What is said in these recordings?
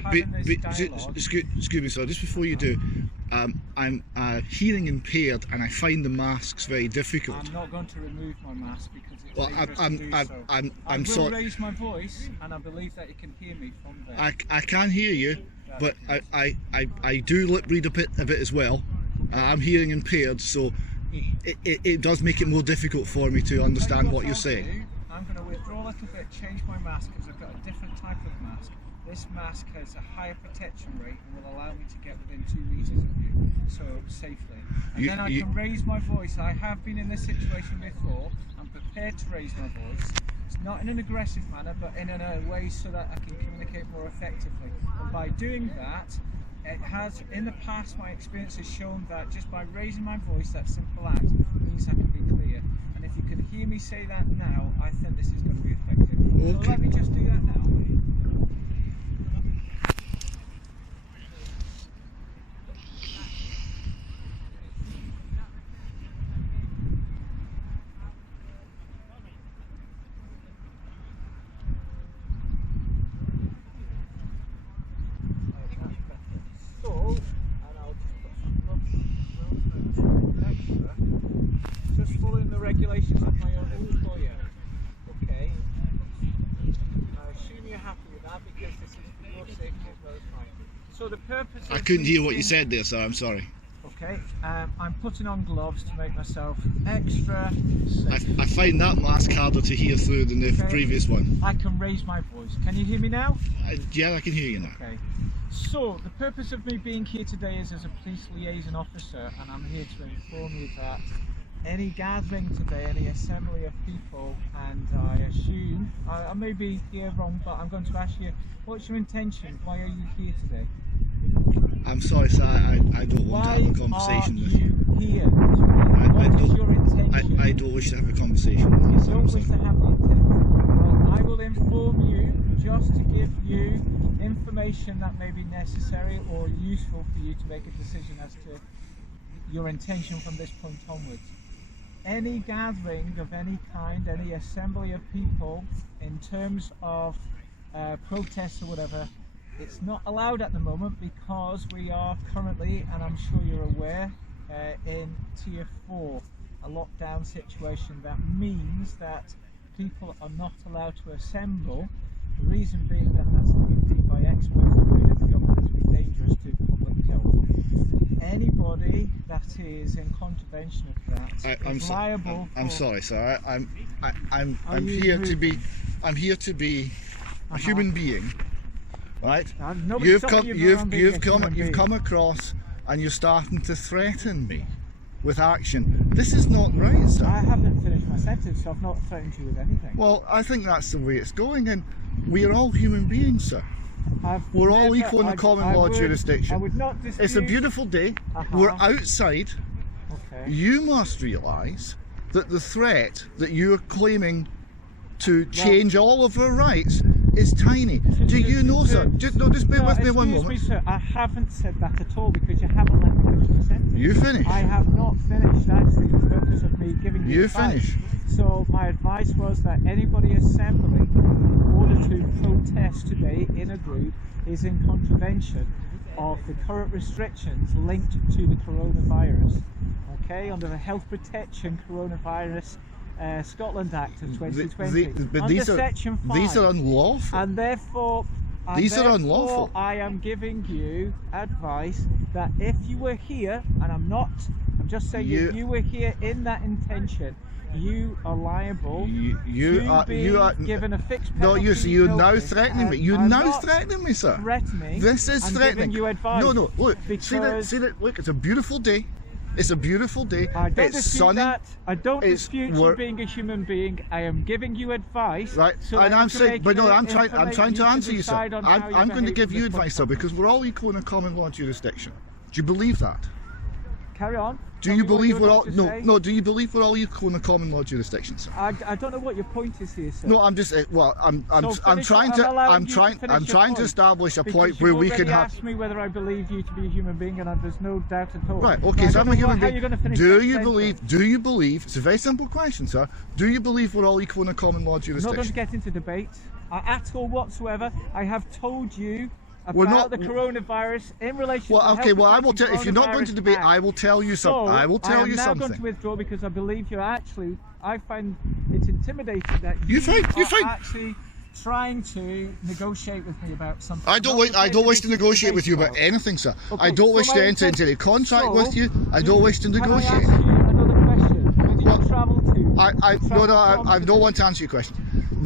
having this dialogue. Excuse me, sir. Just before you do, I'm hearing impaired, and I find the masks very difficult. I'm not going to remove my mask because it's Well, dangerous to do so. I will sorry. raise my voice, and I believe that you can hear me from there. I can hear you, but I do lip read a bit as well. I'm hearing impaired, so it does make it more difficult for me to understand what you're saying. I'm going to withdraw a little bit, change my mask because I've got a different type of mask. This mask has a higher protection rate and will allow me to get within 2 meters of you, so safely. And then I can raise my voice. I have been in this situation before. I'm prepared to raise my voice. It's not in an aggressive manner, but in a way so that I can communicate more effectively. And by doing that, it has, in the past, my experience has shown that just by raising my voice, that simple act means I can be clear. And if you can hear me say that now, I think this is going to be effective. Okay. So let me just do that now. Just following the regulations of my own employer. Okay. I assume you're happy with that because this is for your safety as well as mine. So the purpose. I couldn't hear what you said there, sir. I'm sorry. Okay. I'm putting on gloves to make myself extra safe. I find that mask harder to hear through than the previous one. I can raise my voice. Can you hear me now? Yeah, I can hear you now. Okay. So the purpose of me being here today is as a police liaison officer, and I'm here to inform you that any gathering today, any assembly of people, and I assume, I may be here wrong, but I'm going to ask you, what's your intention? Why are you here today? I'm sorry, sir, I don't want to have a conversation with you. Why are you here today? What is your intention? I don't wish to have a conversation with you, You sir. don't wish to have the intention. Well, I will inform you just to give you information that may be necessary or useful for you to make a decision as to your intention from this point onwards. Any gathering of any kind, any assembly of people in terms of protests or whatever, it's not allowed at the moment because we are currently, and I'm sure you're aware, in Tier 4, a lockdown situation. That means that people are not allowed to assemble. The reason being that that's been by experts including the government to be dangerous to public health. Anybody that is in contravention of that is liable. I'm sorry, sir. I'm here to be. I'm here to be a human being, right? You've come across, and you're starting to threaten me with action. This is not right, sir. I haven't finished my sentence, so I've not threatened you with anything. Well, I think that's the way it's going, and we are all human beings, sir. We're all equal in the common law jurisdiction. I would not dispute. It's a beautiful day. We're outside. Okay. You must realise that the threat that you're claiming to change all of our rights is tiny. Do you know, sir? Just bear with me one moment. Excuse me, sir. I haven't said that at all because you haven't let me finish the sentence. You finish. I have not finished. That's the purpose of me giving you advice. Finish. So my advice was that anybody assembling in order to protest today in a group is in contravention of the current restrictions linked to the coronavirus. Okay, under the Health Protection Coronavirus Scotland Act of 2020. Under Section 5. These are unlawful. And therefore, are unlawful. I am giving you advice that if you were here, and I'm just saying if you were here in that intention, you are liable you are given a fixed penalty. No, you're now threatening me. You're now threatening me, sir. Threatening. This is threatening. Giving you advice. No, look. See that. Look, it's a beautiful day. It's a beautiful day. I don't it's dispute sunny. that. I don't dispute you being a human being. I am giving you advice. Right. So and I'm saying, but no, I'm trying to answer you, sir. I'm going to give you advice, sir, because we're all equal in a common law jurisdiction. Do you believe that? Carry on. Do you believe we're all no? Do you believe we're all equal in a common law jurisdiction, sir? I don't know what your point is here, sir. No, I'm just I'm trying to establish a point where we can have. You asked me whether I believe you to be a human being, and there's no doubt at all. Right. Okay. So I'm a human being. Do you believe? believe? It's a very simple question, sir. Do you believe we're all equal in a common law jurisdiction? I'm not going to get into debate at all whatsoever. I have told you about the coronavirus in relation to okay, well, I will tell. If you're not going to Coronavirus debate, Act. I will tell you something. I will tell you I am now something. going to withdraw because I believe you're actually. I find it's intimidating that You think? actually trying to negotiate with me about something. I don't wish to negotiate with you about anything, sir. Okay, I don't wish to enter into a contract with you. I don't wish to negotiate. Can I ask you another question? Where did you travel to? I don't want to answer your question.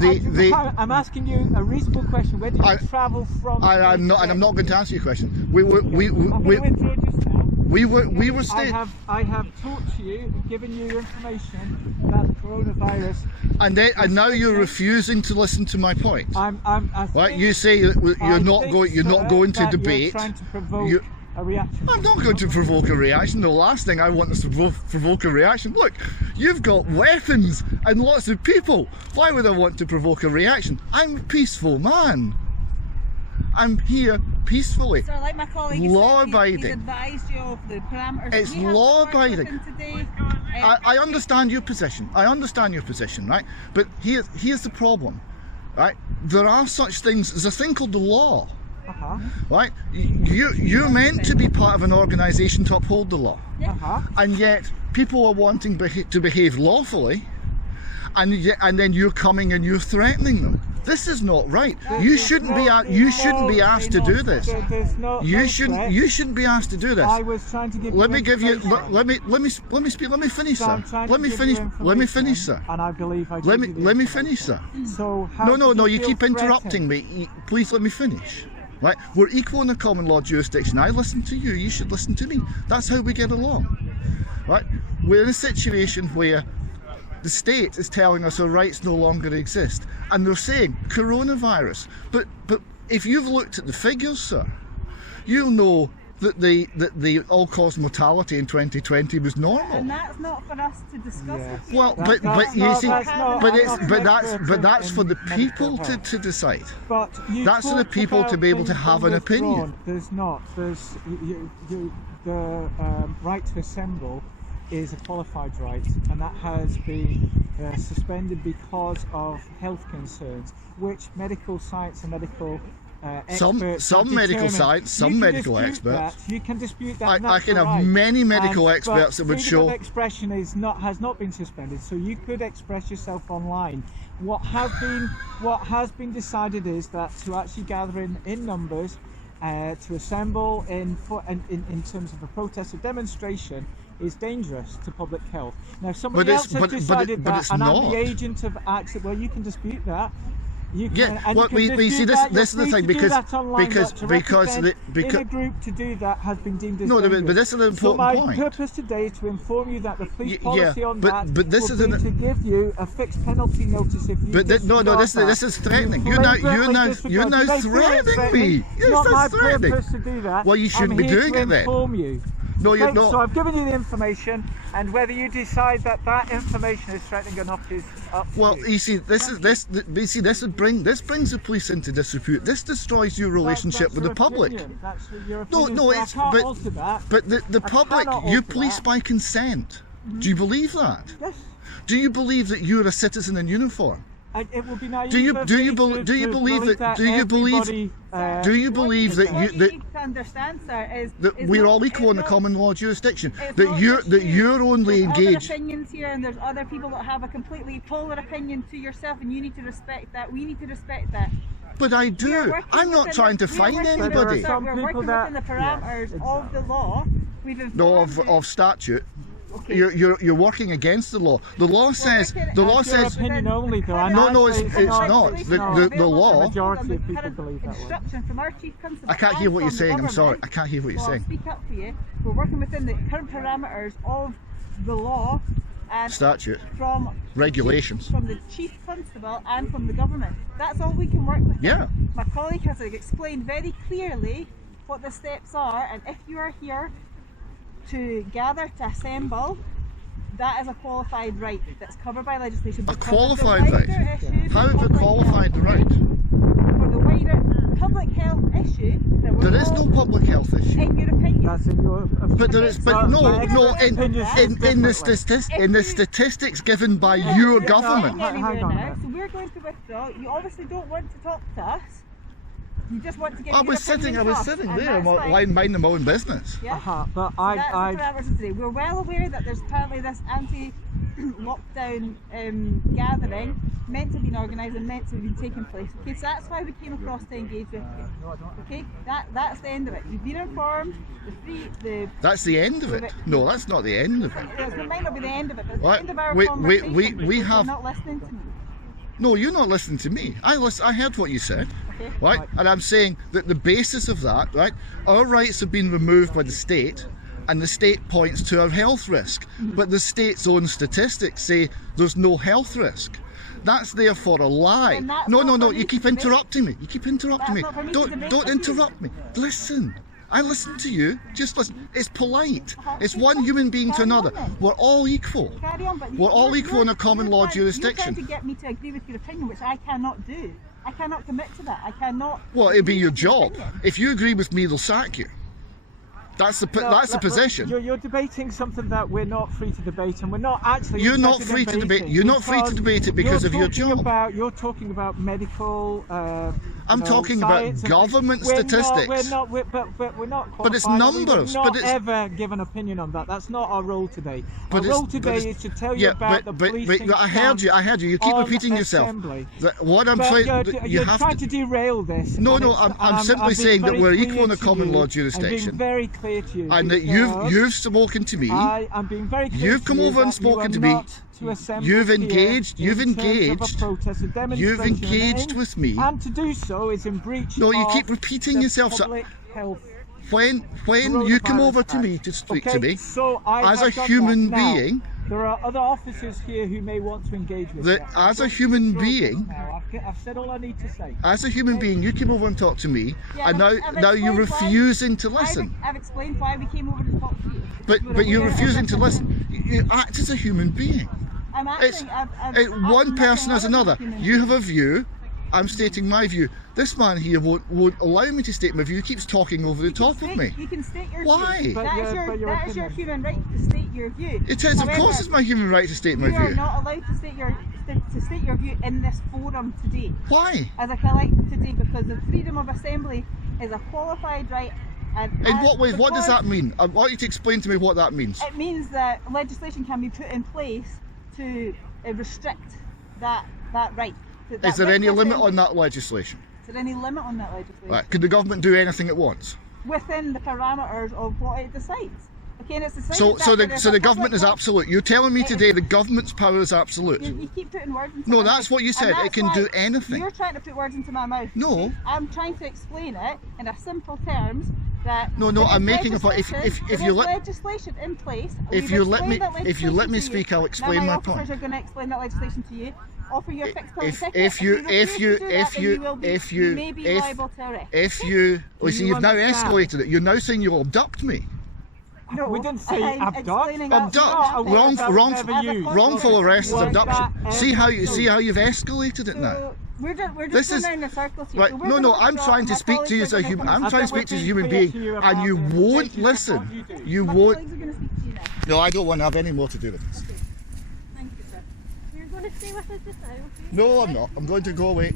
I'm asking you a reasonable question. Where did you travel from? I'm not, and I'm not going to answer your question. I'm going to withdraw just now. We were staying. I have taught you, given you information about the coronavirus. And now you're refusing to listen to my point. Right? You say you're not going to debate. You're trying to provoke a reaction. I'm not going to provoke a reaction. The last thing I want is to provoke a reaction. Look, you've got weapons and lots of people. Why would I want to provoke a reaction? I'm a peaceful man. I'm here peacefully. So, like my colleague law-abiding. he's advised you of the parameters. It's law-abiding. I understand your position. I understand your position, right? But here's the problem, right? There are such things. There's a thing called the law, right? You're meant to be part of an organisation to uphold the law, and yet people are wanting to behave lawfully, and then you're coming and you're threatening them. This is not right. You shouldn't be asked to do this. You shouldn't be asked to do this. I was trying to give Let me finish, sir. Let me finish, sir. And I believe I let me finish, sir. So No, you keep interrupting me. Please let me finish. Right? We're equal in the common law jurisdiction. I listen to you, you should listen to me. That's how we get along. Right? We're in a situation where the state is telling us our rights no longer exist, and they're saying coronavirus. But if you've looked at the figures, sir, you'll know that the all-cause mortality in 2020 was normal. And that's not for us to discuss. Yeah. Well, but that's for the people to decide. But that's for the people to be able to have an opinion. There's not. There's the right to assemble is a qualified right, and that has been suspended because of health concerns, which medical science and medical experts some medical science, some medical experts. You can dispute that. I can have many medical experts that would show. Freedom of expression has not been suspended, so you could express yourself online. What has been decided is that to actually gather in numbers, to assemble in terms of a protest or demonstration, is dangerous to public health. Now, somebody else has decided that, and I'm the agent of acts. Well, you can dispute that. You can, yeah, well, we see this is the thing, because in a group to do that has been deemed as dangerous. But this is an important point. My purpose today is to inform you that the police policy on that but this will be to give you a fixed penalty notice if you. But this is threatening. You're now threatening me. It's not my purpose to do that. Well, you shouldn't be doing it then. Inform you. No, you're not. So I've given you the information, and whether you decide that information is threatening or not is up to you. Well, you see, this brings the police into disrepute. This destroys your relationship with the public. That's your opinion. No, so it's I can't alter that. But the public, you police by consent. Do you believe that? Yes. Do you believe that you're a citizen in uniform? It would be naive. Do you believe that you need to understand, sir, is we're all equal in the common law jurisdiction? That you're only engaged. There's other opinions here, and there's other people that have a completely polar opinion to yourself, and you need to respect that. We need to respect that. But I do. I'm not trying to find anybody. We're working within the parameters of the law. Of statute. Okay. You're working against the law. The law says opinion only, though. No, it's not. The law. Majority of people believe that instruction from our chief constable. I can't hear what you're saying. I'm sorry. I can't hear what you're saying. I'll speak up for you. We're working within the current parameters of the law and statute, from regulations, from the chief constable and from the government. That's all we can work with. Yeah. My colleague has explained very clearly what the steps are, and if you are here to gather, to assemble, that is a qualified right that's covered by legislation. A qualified right? How is it qualified right? For the wider public health issue. There is no public health issue. In your opinion. That's in your opinion. But there is, in the statistics given by your government. So we're going to withdraw. You obviously don't want to talk to us. You just want to get I was sitting there, minding my own business. Yeah. But so that's the parameters of today. We're well aware that there's apparently this anti-lockdown gathering meant to be organised and meant to be taking place. Okay, so that's why we came across to engage with you. Okay, that's the end of it. You've been informed. That's the end of it. No, that's not the end of it. It might not be the end of it, but it's the Right. end of our conversation. We have. You're not listening to me. No, you're not listening to me. I heard what you said. Okay. Right? And I'm saying that the basis of that, right, our rights have been removed by the state, and the state points to our health risk. But the state's own statistics say there's no health risk. That's therefore a lie. No, you keep interrupting me. You keep interrupting me. Don't interrupt me. Listen. I listen to you. Just listen. It's polite. It's one human being to another. We're all equal. Carry on, but We're all equal in a common law jurisdiction. You're trying to get me to agree with your opinion, which I cannot do. I cannot commit to that. I cannot. Well, it'd be your job. If you agree with me, they'll sack you. That's the position. You're debating something that we're not free to debate, and we're not actually. You're not free to debate. You're not free to debate it because of your job. You're talking about medical. I'm talking about government statistics. We're not qualified. But it's numbers. We would not ever give an opinion on that. That's not our role today. Our role today is to tell you about the policing. I heard you. You keep repeating yourself. What I'm trying. You're trying to derail this. No. I'm simply saying that we're equal in a common law jurisdiction. I'm being very clear to you. And that you've spoken to me. I'm being very clear. You've come over and spoken to me. You've engaged with me. And to do so is in breach No, you keep repeating yourself. Public health. When you come over to me to speak to me, so as a human being, there are other officers here who may want to engage with you. As a human being, I've said all I need to say. As a human being, you came over and talked to me, and now you're refusing to listen. I've explained why we came over to talk to you. But you're refusing to listen. You act as a human being. One person as another. You have a view. I'm stating my view. This man here won't allow me to state my view. He keeps talking over the top of me. You can state your Why? view. That is your human right to state your view. It is, of course, it's my human right to state my view. You are not allowed to state your view in this forum today. Why? As a collective today, because the freedom of assembly is a qualified right. In what way? What does that mean? I want you to explain to me what that means. It means that legislation can be put in place to restrict that right. Is there any limit on that legislation? Is there any limit on that legislation? Right. Could the government do anything it wants? Within the parameters of what it decides. Okay, and it's decided so the government is absolute. You're telling me today the government's power is absolute. You keep putting words into my mouth. No, that's what you said. It can do anything. You're trying to put words into my mouth. No. I'm trying to explain it in a simple terms that No, I'm making a point. If you let legislation in place, if you let me speak, I'll explain my point. Officers are going to explain that legislation to you. Offer you a fixed point ticket. If you may be liable to arrest. See, you've now escalated it. You're now saying you'll abduct me. No, we didn't say abduct. Abduct. Wrongful arrest is abduction. See how you've escalated it now. We're just going down the circles here. Right. So no, I'm trying to speak to you as a human. I'm trying to speak to you as a human being, and you won't listen. You won't. No, I don't want to have any more to do with this. Okay. Thank you, sir. You're going to stay with us just now, okay? No, I'm not. I'm going to go away.